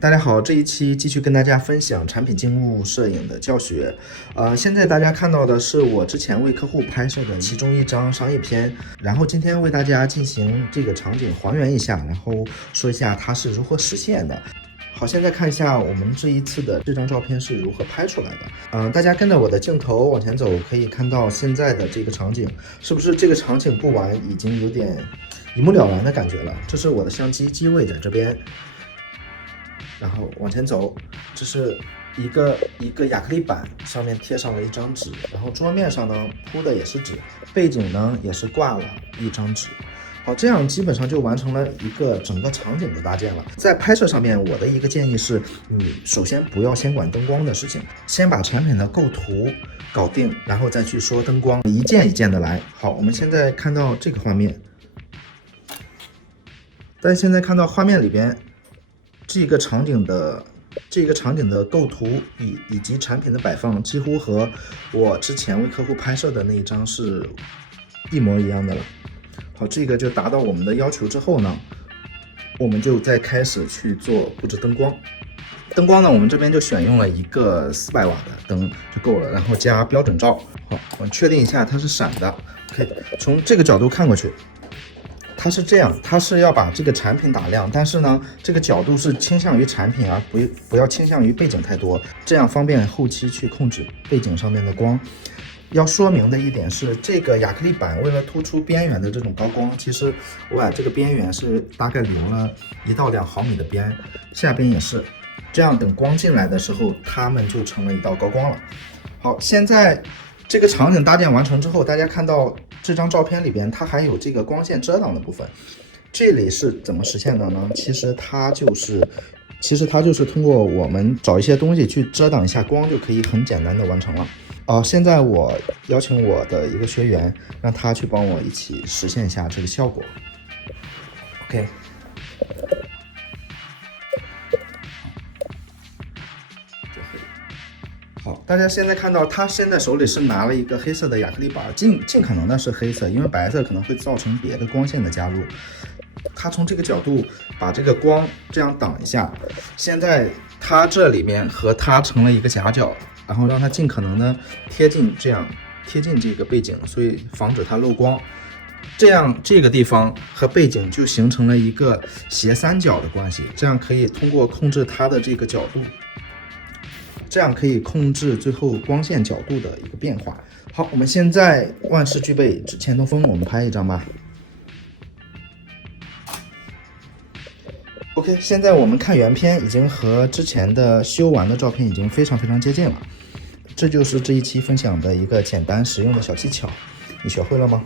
大家好，这一期继续跟大家分享产品静物摄影的教学。现在大家看到的是我之前为客户拍摄的其中一张商业片，然后今天为大家进行这个场景还原一下，然后说一下它是如何实现的。好，现在看一下我们这一次的这张照片是如何拍出来的。大家跟着我的镜头往前走，可以看到现在的这个场景，是不是这个场景布完已经有点一目了然的感觉了？这是我的相机机位在这边。然后往前走，这是一个亚克力板，上面贴上了一张纸，然后桌面上呢铺的也是纸，背景呢也是挂了一张纸。好，这样基本上就完成了一个整个场景的搭建了。在拍摄上面，我的一个建议是，你首先不要先管灯光的事情，先把产品的构图搞定，然后再去说灯光，一件一件的来。好，我们现在看到这个画面，大家现在看到画面里边。这个场景的构图以及产品的摆放，几乎和我之前为客户拍摄的那一张是一模一样的了。好，这个就达到我们的要求之后呢，我们就再开始去做布置灯光。灯光呢，我们这边就选用了一个400瓦的灯就够了，然后加标准罩。好，我们确定一下它是闪的。OK， 从这个角度看过去。它是这样，它是要把这个产品打亮，但是呢，这个角度是倾向于产品，而不要倾向于背景太多，这样方便后期去控制背景上面的光。要说明的一点是，这个亚克力板为了突出边缘的这种高光，其实我把这个边缘是大概留了1到2毫米的边，下边也是，这样等光进来的时候，它们就成了一道高光了。好，现在这个场景搭建完成之后，大家看到这张照片里边，它还有这个光线遮挡的部分。这里是怎么实现的呢？其实它就是通过我们找一些东西去遮挡一下光，就可以很简单的完成了。现在我邀请我的一个学员，让他去帮我一起实现一下这个效果。OK。好，大家现在看到他现在手里是拿了一个黑色的亚克力板，尽可能的是黑色，因为白色可能会造成别的光线的加入。他从这个角度把这个光这样挡一下，现在他这里面和他成了一个夹角，然后让它尽可能的贴近这个背景，所以防止它漏光。这样这个地方和背景就形成了一个斜三角的关系，这样可以通过控制它的这个角度。这样可以控制最后光线角度的一个变化。好，我们现在万事俱备，只欠东风，我们拍一张吧。OK， 现在我们看原片已经和之前的修完的照片已经非常接近了。这就是这一期分享的一个简单实用的小技巧，你学会了吗？